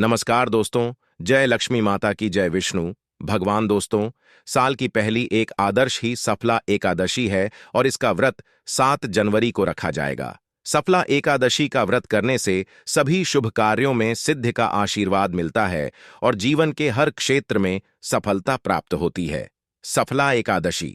नमस्कार दोस्तों, जय लक्ष्मी माता की जय विष्णु भगवान। दोस्तों, साल की पहली एक आदर्श ही सफला एकादशी है और इसका व्रत 7 जनवरी को रखा जाएगा। सफला एकादशी का व्रत करने से सभी शुभ कार्यों में सिद्धि का आशीर्वाद मिलता है और जीवन के हर क्षेत्र में सफलता प्राप्त होती है। सफला एकादशी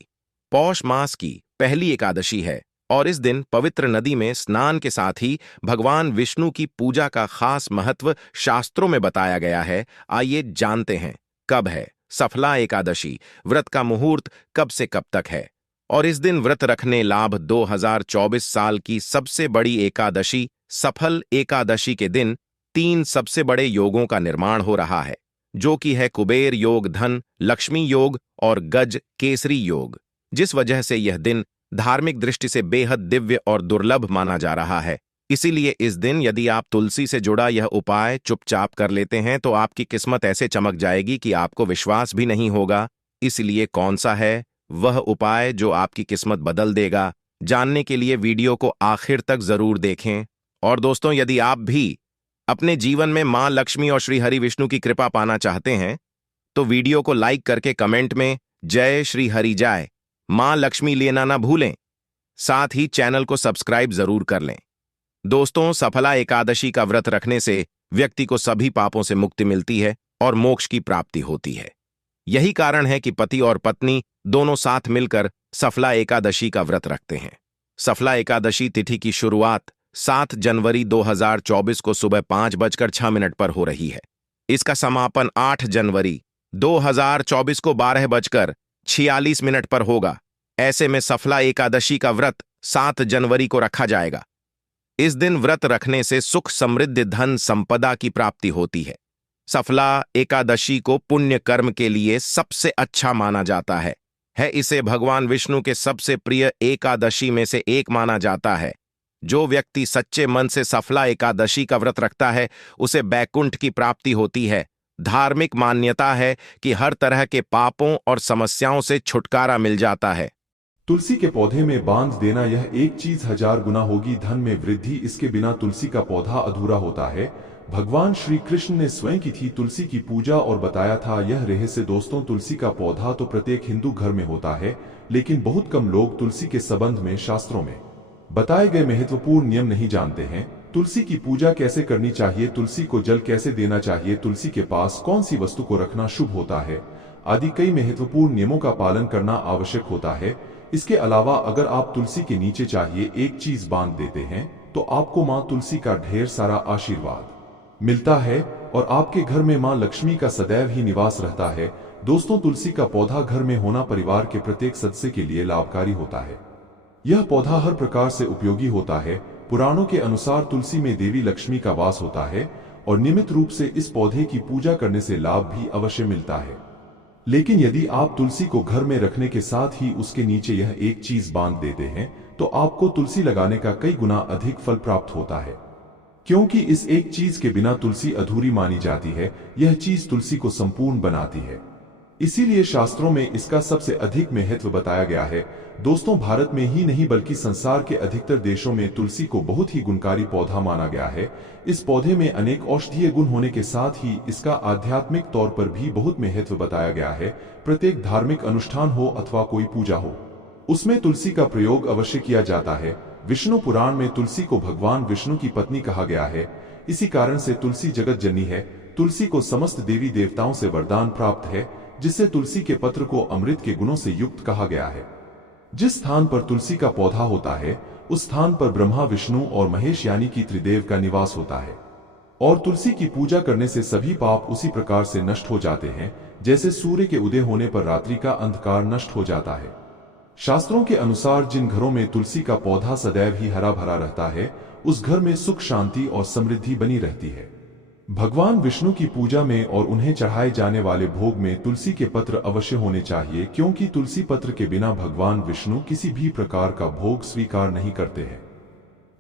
पौष मास की पहली एकादशी है और इस दिन पवित्र नदी में स्नान के साथ ही भगवान विष्णु की पूजा का खास महत्व शास्त्रों में बताया गया है। आइए जानते हैं कब है सफला एकादशी, व्रत का मुहूर्त कब से कब तक है और इस दिन व्रत रखने लाभ। 2024 साल की सबसे बड़ी एकादशी सफल एकादशी के दिन 3 सबसे बड़े योगों का निर्माण हो रहा है, जो कि है कुबेर योग, धन लक्ष्मी योग और गज केसरी योग, जिस वजह से यह दिन धार्मिक दृष्टि से बेहद दिव्य और दुर्लभ माना जा रहा है। इसीलिए इस दिन यदि आप तुलसी से जुड़ा यह उपाय चुपचाप कर लेते हैं तो आपकी किस्मत ऐसे चमक जाएगी कि आपको विश्वास भी नहीं होगा। इसलिए कौन सा है वह उपाय जो आपकी किस्मत बदल देगा, जानने के लिए वीडियो को आखिर तक जरूर देखें। और दोस्तों, यदि आप भी अपने जीवन में मां लक्ष्मी और श्री हरि विष्णु की कृपा पाना चाहते हैं तो वीडियो को लाइक करके कमेंट में जय श्री हरि जाय मां लक्ष्मी लेना ना भूलें। साथ ही चैनल को सब्सक्राइब जरूर कर लें। दोस्तों, सफला एकादशी का व्रत रखने से व्यक्ति को सभी पापों से मुक्ति मिलती है और मोक्ष की प्राप्ति होती है। यही कारण है कि पति और पत्नी दोनों साथ मिलकर सफला एकादशी का व्रत रखते हैं। सफला एकादशी तिथि की शुरुआत 7 जनवरी 2024 को सुबह 5:06 पर हो रही है। इसका समापन 8 जनवरी 2024 को 12:46 पर होगा। ऐसे में सफला एकादशी का व्रत 7 जनवरी को रखा जाएगा। इस दिन व्रत रखने से सुख, समृद्धि, धन, संपदा की प्राप्ति होती है। सफला एकादशी को पुण्य कर्म के लिए सबसे अच्छा माना जाता है। इसे भगवान विष्णु के सबसे प्रिय एकादशी में से एक माना जाता है। जो व्यक्ति सच्चे मन से सफला एकादशी का व्रत रखता है उसे बैकुंठ की प्राप्ति होती है। धार्मिक मान्यता है कि हर तरह के पापों और समस्याओं से छुटकारा मिल जाता है। तुलसी के पौधे में बांध देना यह एक चीज 1000 गुना होगी धन में वृद्धि, इसके बिना तुलसी का पौधा अधूरा होता है। भगवान श्री कृष्ण ने स्वयं की थी तुलसी की पूजा और बताया था यह रहस्य। दोस्तों, तुलसी का पौधा तो प्रत्येक हिंदू घर में होता है, लेकिन बहुत कम लोग तुलसी के संबंध में शास्त्रों में बताए गए महत्वपूर्ण नियम नहीं जानते हैं। तुलसी की पूजा कैसे करनी चाहिए, तुलसी को जल कैसे देना चाहिए, तुलसी के पास कौन सी वस्तु को रखना शुभ होता है आदि कई महत्वपूर्ण नियमों का पालन करना आवश्यक होता है। इसके अलावा अगर आप तुलसी के नीचे चाहिए एक चीज बांध देते हैं तो आपको मां तुलसी का ढेर सारा आशीर्वाद मिलता है और आपके घर में मां लक्ष्मी का सदैव ही निवास रहता है। दोस्तों, तुलसी का पौधा घर में होना परिवार के प्रत्येक सदस्य के लिए लाभकारी होता है। यह पौधा हर प्रकार से उपयोगी होता है। पुराणों के अनुसार तुलसी में देवी लक्ष्मी का वास होता है और नियमित रूप से इस पौधे की पूजा करने से लाभ भी अवश्य मिलता है। लेकिन यदि आप तुलसी को घर में रखने के साथ ही उसके नीचे यह एक चीज बांध देते हैं तो आपको तुलसी लगाने का कई गुना अधिक फल प्राप्त होता है, क्योंकि इस एक चीज के बिना तुलसी अधूरी मानी जाती है। यह चीज तुलसी को संपूर्ण बनाती है, इसीलिए शास्त्रों में इसका सबसे अधिक महत्व बताया गया है। दोस्तों, भारत में ही नहीं बल्कि संसार के अधिकतर देशों में तुलसी को बहुत ही गुणकारी पौधा माना गया है। इस पौधे में अनेक औषधीय गुण होने के साथ ही इसका आध्यात्मिक तौर पर भी बहुत महत्व बताया गया है। प्रत्येक धार्मिक अनुष्ठान हो अथवा कोई पूजा हो, उसमें तुलसी का प्रयोग अवश्य किया जाता है। विष्णु पुराण में तुलसी को भगवान विष्णु की पत्नी कहा गया है। इसी कारण से तुलसी जगत जननी है। तुलसी को समस्त देवी देवताओं से वरदान प्राप्त है, जिससे तुलसी के पत्र को अमृत के गुणों से युक्त कहा गया है। जिस स्थान पर तुलसी का पौधा होता है उस स्थान पर ब्रह्मा, विष्णु और महेश यानी कि त्रिदेव का निवास होता है और तुलसी की पूजा करने से सभी पाप उसी प्रकार से नष्ट हो जाते हैं जैसे सूर्य के उदय होने पर रात्रि का अंधकार नष्ट हो जाता है। शास्त्रों के अनुसार जिन घरों में तुलसी का पौधा सदैव ही हरा भरा रहता है उस घर में सुख, शांति और समृद्धि बनी रहती है। भगवान विष्णु की पूजा में और उन्हें चढ़ाए जाने वाले भोग में तुलसी के पत्र अवश्य होने चाहिए, क्योंकि तुलसी पत्र के बिना भगवान विष्णु किसी भी प्रकार का भोग स्वीकार नहीं करते हैं।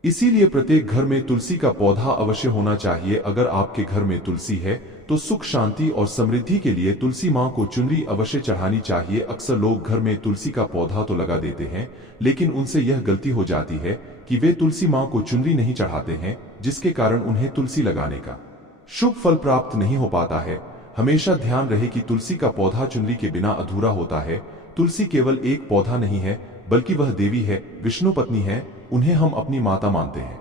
इसीलिए प्रत्येक घर में तुलसी का पौधा अवश्य होना चाहिए। अगर आपके घर में तुलसी है तो सुख, शांति और समृद्धि के लिए तुलसी मां को चुनरी अवश्य चढ़ानी चाहिए। अक्सर लोग घर में तुलसी का पौधा तो लगा देते हैं, लेकिन उनसे यह गलती हो जाती है कि वे तुलसी मां को चुनरी नहीं चढ़ाते हैं, जिसके कारण उन्हें तुलसी लगाने का शुभ फल प्राप्त नहीं हो पाता है। हमेशा ध्यान रहे कि तुलसी का पौधा चुनरी के बिना अधूरा होता है। तुलसी केवल एक पौधा नहीं है, बल्कि वह देवी है, विष्णु पत्नी है, उन्हें हम अपनी माता मानते हैं।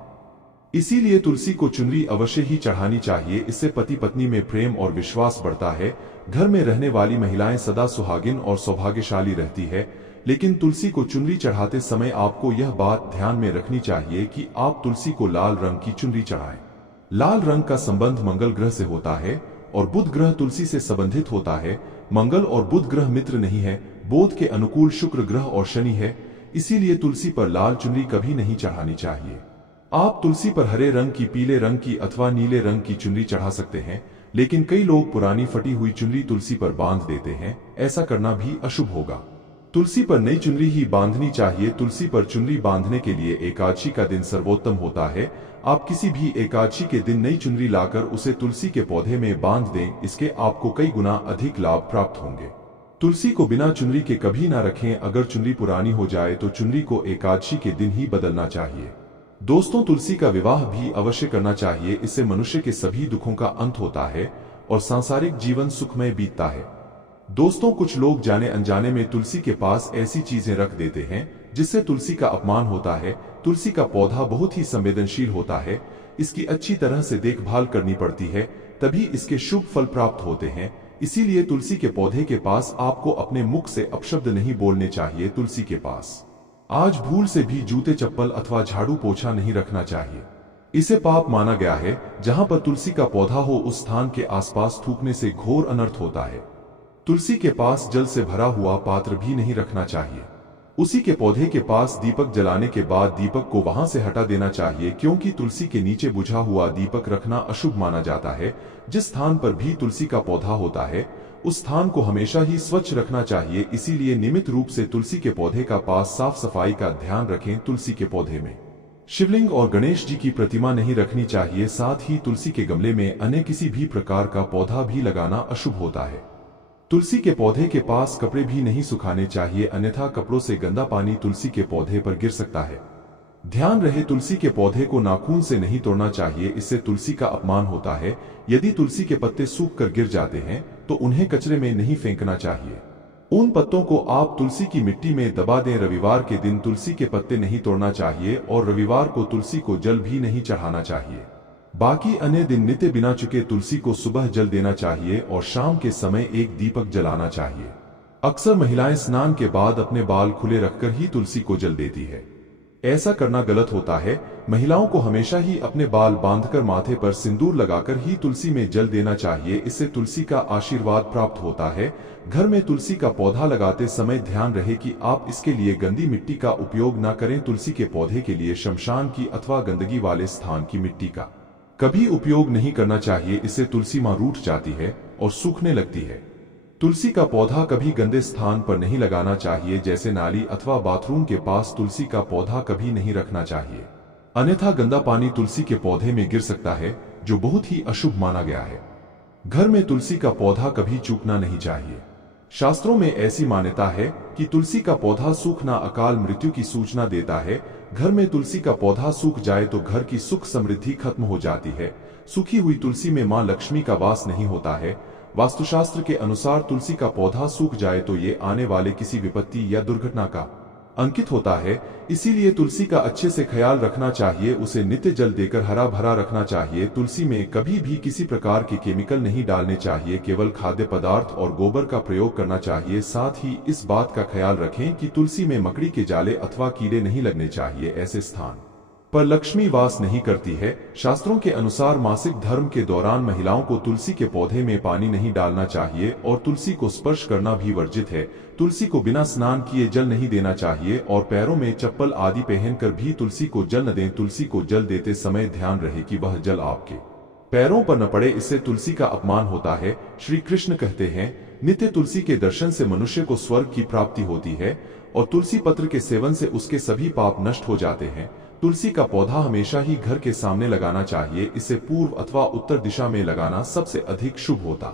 इसीलिए तुलसी को चुनरी अवश्य ही चढ़ानी चाहिए। इससे पति पत्नी में प्रेम और विश्वास बढ़ता है। घर में रहने वाली महिलाएं सदा सुहागिन और सौभाग्यशाली रहती है। लेकिन तुलसी को चुनरी चढ़ाते समय आपको यह बात ध्यान में रखनी चाहिए कि आप तुलसी को लाल रंग की चुनरी चढ़ाएं। लाल रंग का संबंध मंगल ग्रह से होता है और बुध ग्रह तुलसी से संबंधित होता है। मंगल और बुध ग्रह मित्र नहीं है, बोध के अनुकूल शुक्र ग्रह और शनि है। इसीलिए तुलसी पर लाल चुनरी कभी नहीं चढ़ानी चाहिए। आप तुलसी पर हरे रंग की, पीले रंग की अथवा नीले रंग की चुनरी चढ़ा सकते हैं, लेकिन कई लोग पुरानी फटी हुई चुनरी तुलसी पर बांध देते हैं। ऐसा करना भी अशुभ होगा। तुलसी पर नई चुनरी ही बांधनी चाहिए। तुलसी पर चुनरी बांधने के लिए एकादशी का दिन सर्वोत्तम होता है। आप किसी भी एकादशी के दिन नई चुनरी लाकर उसे तुलसी के पौधे में बांध दें। इसके आपको कई गुना अधिक लाभ प्राप्त होंगे। तुलसी को बिना चुनरी के कभी ना रखें। अगर चुनरी पुरानी हो जाए तो चुनरी को एकादशी के दिन ही बदलना चाहिए। दोस्तों, तुलसी का विवाह भी अवश्य करना चाहिए। इससे मनुष्य के सभी दुखों का अंत होता है और सांसारिक जीवन सुखमय बीतता है। दोस्तों, कुछ लोग जाने अनजाने में तुलसी के पास ऐसी चीजें रख देते हैं जिससे तुलसी का अपमान होता है। तुलसी का पौधा बहुत ही संवेदनशील होता है। इसकी अच्छी तरह से देखभाल करनी पड़ती है, तभी इसके शुभ फल प्राप्त होते हैं। इसीलिए तुलसी के पौधे के पास आपको अपने मुख से अपशब्द नहीं बोलने चाहिए। तुलसी के पास आज भूल से भी जूते चप्पल अथवा झाड़ू पोछा नहीं रखना चाहिए। इसे पाप माना गया है। जहां पर तुलसी का पौधा हो उस स्थान के आसपास थूकने से घोर अनर्थ होता है। तुलसी के पास जल से भरा हुआ पात्र भी नहीं रखना चाहिए। उसी के पौधे के पास दीपक जलाने के बाद दीपक को वहां से हटा देना चाहिए, क्योंकि तुलसी के नीचे बुझा हुआ दीपक रखना अशुभ माना जाता है। जिस स्थान पर भी तुलसी का पौधा होता है उस स्थान को हमेशा ही स्वच्छ रखना चाहिए। इसीलिए नियमित रूप से तुलसी के पौधे का पास साफ सफाई का ध्यान रखें। तुलसी के पौधे में शिवलिंग और गणेश जी की प्रतिमा नहीं रखनी चाहिए। साथ ही तुलसी के गमले में अन्य किसी भी प्रकार का पौधा भी लगाना अशुभ होता है। तुलसी के पौधे के पास कपड़े भी नहीं सुखाने चाहिए, अन्यथा कपड़ों से गंदा पानी तुलसी के पौधे पर गिर सकता है। ध्यान रहे, तुलसी के पौधे को नाखून से नहीं तोड़ना चाहिए। इससे तुलसी का अपमान होता है। यदि तुलसी के पत्ते सूख कर गिर जाते हैं तो उन्हें कचरे में नहीं फेंकना चाहिए। उन पत्तों को आप तुलसी की मिट्टी में दबा दें। रविवार के दिन तुलसी के पत्ते नहीं तोड़ना चाहिए और रविवार को तुलसी को जल भी नहीं चढ़ाना चाहिए। बाकी अन्य दिन नित्य बिना चुके तुलसी को सुबह जल देना चाहिए और शाम के समय एक दीपक जलाना चाहिए। अक्सर महिलाएं स्नान के बाद अपने बाल खुले रखकर ही तुलसी को जल देती है। ऐसा करना गलत होता है। महिलाओं को हमेशा ही अपने बाल बांधकर माथे पर सिंदूर लगाकर ही तुलसी में जल देना चाहिए। इससे तुलसी का आशीर्वाद प्राप्त होता है। घर में तुलसी का पौधा लगाते समय ध्यान रहे कि आप इसके लिए गंदी मिट्टी का उपयोग न करें। तुलसी के पौधे के लिए शमशान की अथवा गंदगी वाले स्थान की मिट्टी का कभी उपयोग नहीं करना चाहिए। इससे तुलसी मां रूठ जाती है और सूखने लगती है। तुलसी का पौधा कभी गंदे स्थान पर नहीं लगाना चाहिए, जैसे नाली अथवा बाथरूम के पास तुलसी का पौधा कभी नहीं रखना चाहिए, अन्यथा गंदा पानी तुलसी के पौधे में गिर सकता है, जो बहुत ही अशुभ माना गया है। घर में तुलसी का पौधा कभी चूकना नहीं चाहिए। शास्त्रों में ऐसी मान्यता है कि तुलसी का पौधा सूखना अकाल मृत्यु की सूचना देता है। घर में तुलसी का पौधा सूख जाए तो घर की सुख समृद्धि खत्म हो जाती है। सूखी हुई तुलसी में मां लक्ष्मी का वास नहीं होता है। वास्तुशास्त्र के अनुसार तुलसी का पौधा सूख जाए तो ये आने वाले किसी विपत्ति या दुर्घटना का अंकित होता है। इसीलिए तुलसी का अच्छे से ख्याल रखना चाहिए। उसे नित्य जल देकर हरा भरा रखना चाहिए। तुलसी में कभी भी किसी प्रकार के केमिकल नहीं डालने चाहिए, केवल खाद्य पदार्थ और गोबर का प्रयोग करना चाहिए। साथ ही इस बात का ख्याल रखें कि तुलसी में मकड़ी के जाले अथवा कीड़े नहीं लगने चाहिए। ऐसे स्थान पर लक्ष्मी वास नहीं करती है। शास्त्रों के अनुसार मासिक धर्म के दौरान महिलाओं को तुलसी के पौधे में पानी नहीं डालना चाहिए और तुलसी को स्पर्श करना भी वर्जित है। तुलसी को बिना स्नान किए जल नहीं देना चाहिए और पैरों में चप्पल आदि पहनकर भी तुलसी को जल न दें। तुलसी को जल देते समय ध्यान रहे कि वह जल आपके पैरों पर न पड़े, इससे तुलसी का अपमान होता है। श्री कृष्ण कहते हैं, नित्य तुलसी के दर्शन से मनुष्य को स्वर्ग की प्राप्ति होती है और तुलसी पत्र के सेवन से उसके सभी पाप नष्ट हो जाते हैं। तुलसी का पौधा हमेशा ही घर के सामने लगाना चाहिए। इसे पूर्व अथवा उत्तर दिशा में लगाना सबसे अधिक शुभ होता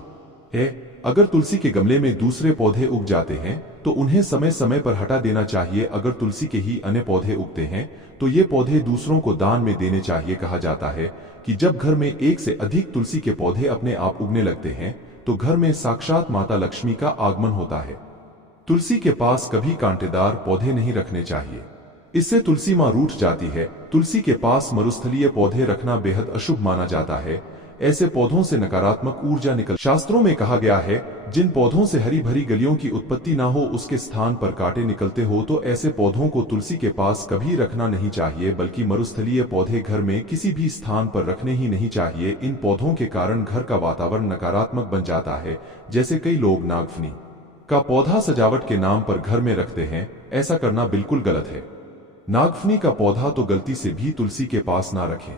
है। अगर तुलसी के गमले में दूसरे पौधे उग जाते हैं तो उन्हें समय समय पर हटा देना चाहिए। अगर तुलसी के ही अन्य पौधे उगते हैं तो ये पौधे दूसरों को दान में देने चाहिए। कहा जाता है कि जब घर में एक से अधिक तुलसी के पौधे अपने आप उगने लगते हैं तो घर में साक्षात माता लक्ष्मी का आगमन होता है। तुलसी के पास कभी कांटेदार पौधे नहीं रखने चाहिए, इससे तुलसी मां रूठ जाती है। तुलसी के पास मरुस्थलीय पौधे रखना बेहद अशुभ माना जाता है। ऐसे पौधों से नकारात्मक ऊर्जा निकल। शास्त्रों में कहा गया है, जिन पौधों से हरी भरी गलियों की उत्पत्ति ना हो, उसके स्थान पर कांटे निकलते हो, तो ऐसे पौधों को तुलसी के पास कभी रखना नहीं चाहिए। बल्कि मरुस्थलीय पौधे घर में किसी भी स्थान पर रखने ही नहीं चाहिए। इन पौधों के कारण घर का वातावरण नकारात्मक बन जाता है। जैसे कई लोग नागफनी का पौधा सजावट के नाम पर घर में रखते हैं, ऐसा करना बिल्कुल गलत है। नागफनी का पौधा तो गलती से भी तुलसी के पास ना रखें।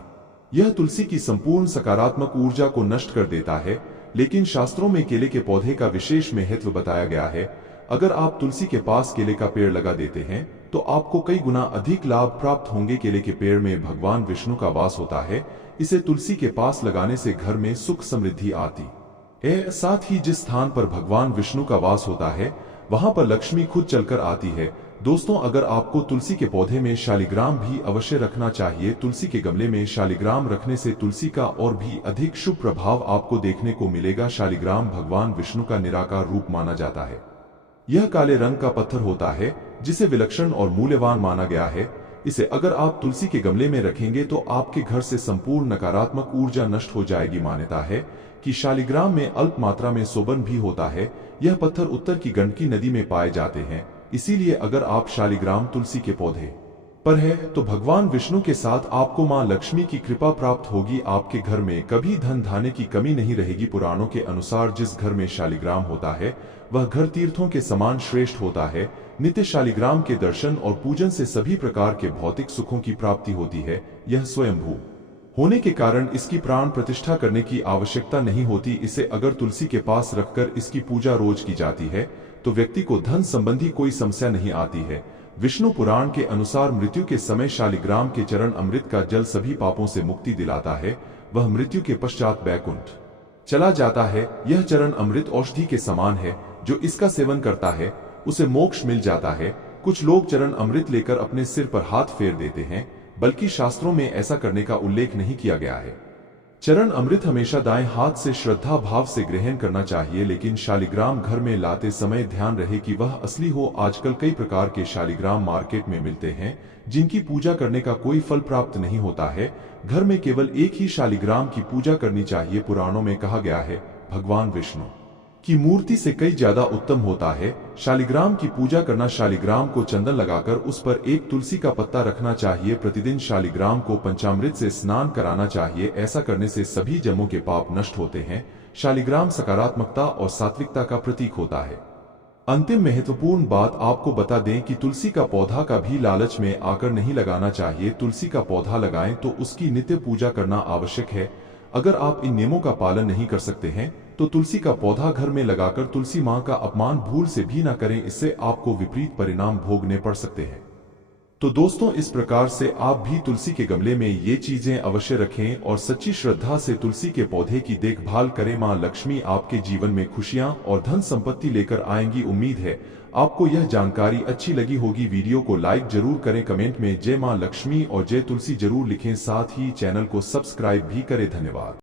यह तुलसी की संपूर्ण सकारात्मक ऊर्जा को नष्ट कर देता है। लेकिन शास्त्रों में केले के पौधे का विशेष महत्व बताया गया है। अगर आप तुलसी के पास केले का पेड़ लगा देते हैं तो आपको कई गुना अधिक लाभ प्राप्त होंगे। केले के पेड़ में भगवान विष्णु का वास होता है। इसे तुलसी के पास लगाने से घर में सुख समृद्धि आती है। साथ ही जिस स्थान पर भगवान विष्णु का वास होता है वहां पर लक्ष्मी खुद चलकर आती है। दोस्तों, अगर आपको तुलसी के पौधे में शालिग्राम भी अवश्य रखना चाहिए। तुलसी के गमले में शालिग्राम रखने से तुलसी का और भी अधिक शुभ प्रभाव आपको देखने को मिलेगा। शालिग्राम भगवान विष्णु का निराकार रूप माना जाता है। यह काले रंग का पत्थर होता है जिसे विलक्षण और मूल्यवान माना गया है। इसे अगर आप तुलसी के गमले में रखेंगे तो आपके घर से संपूर्ण नकारात्मक ऊर्जा नष्ट हो जाएगी। मान्यता है कि शालिग्राम में अल्प मात्रा में सोबन भी होता है। यह पत्थर उत्तर की गंडकी नदी में पाए जाते हैं। इसीलिए अगर आप शालिग्राम तुलसी के पौधे पर है तो भगवान विष्णु के साथ आपको मां लक्ष्मी की कृपा प्राप्त होगी। आपके घर में कभी धन धान्य की कमी नहीं रहेगी। पुराणों के अनुसार जिस घर में शालिग्राम होता है वह घर तीर्थों के समान श्रेष्ठ होता है। नित्य शालिग्राम के दर्शन और पूजन से सभी प्रकार के भौतिक सुखों की प्राप्ति होती है। यह स्वयंभू होने के कारण इसकी प्राण प्रतिष्ठा करने की आवश्यकता नहीं होती। इसे अगर तुलसी के पास रखकर इसकी पूजा रोज की जाती है तो व्यक्ति को धन संबंधी कोई समस्या नहीं आती है। विष्णु पुराण के अनुसार मृत्यु के समय शालिग्राम के चरण अमृत का जल सभी पापों से मुक्ति दिलाता है। वह मृत्यु के पश्चात बैकुंठ चला जाता है। यह चरण अमृत औषधि के समान है। जो इसका सेवन करता है उसे मोक्ष मिल जाता है। कुछ लोग चरण अमृत लेकर अपने सिर पर हाथ फेर देते हैं, बल्कि शास्त्रों में ऐसा करने का उल्लेख नहीं किया गया है। चरण अमृत हमेशा दाएं हाथ से श्रद्धा भाव से ग्रहण करना चाहिए। लेकिन शालिग्राम घर में लाते समय ध्यान रहे कि वह असली हो। आजकल कई प्रकार के शालिग्राम मार्केट में मिलते हैं जिनकी पूजा करने का कोई फल प्राप्त नहीं होता है। घर में केवल एक ही शालिग्राम की पूजा करनी चाहिए। पुराणों में कहा गया है, भगवान विष्णु की मूर्ति से कई ज्यादा उत्तम होता है शालिग्राम की पूजा करना। शालिग्राम को चंदन लगाकर उस पर एक तुलसी का पत्ता रखना चाहिए। प्रतिदिन शालिग्राम को पंचामृत से स्नान कराना चाहिए। ऐसा करने से सभी जन्मों के पाप नष्ट होते हैं। शालिग्राम सकारात्मकता और सात्विकता का प्रतीक होता है। अंतिम महत्वपूर्ण बात आपको बता दें कि तुलसी का पौधा का भी लालच में आकर नहीं लगाना चाहिए। तुलसी का पौधा लगाएं तो उसकी नित्य पूजा करना आवश्यक है। अगर आप इन नियमों का पालन नहीं कर सकते हैं तो तुलसी का पौधा घर में लगाकर तुलसी मां का अपमान भूल से भी न करें। इससे आपको विपरीत परिणाम भोगने पड़ सकते हैं। तो दोस्तों, इस प्रकार से आप भी तुलसी के गमले में ये चीजें अवश्य रखें और सच्ची श्रद्धा से तुलसी के पौधे की देखभाल करें। मां लक्ष्मी आपके जीवन में खुशियां और धन संपत्ति लेकर आएंगी। उम्मीद है आपको यह जानकारी अच्छी लगी होगी। वीडियो को लाइक जरूर करें, कमेंट में जय मां लक्ष्मी और जय तुलसी जरूर लिखें। साथ ही चैनल को सब्सक्राइब भी करें। धन्यवाद।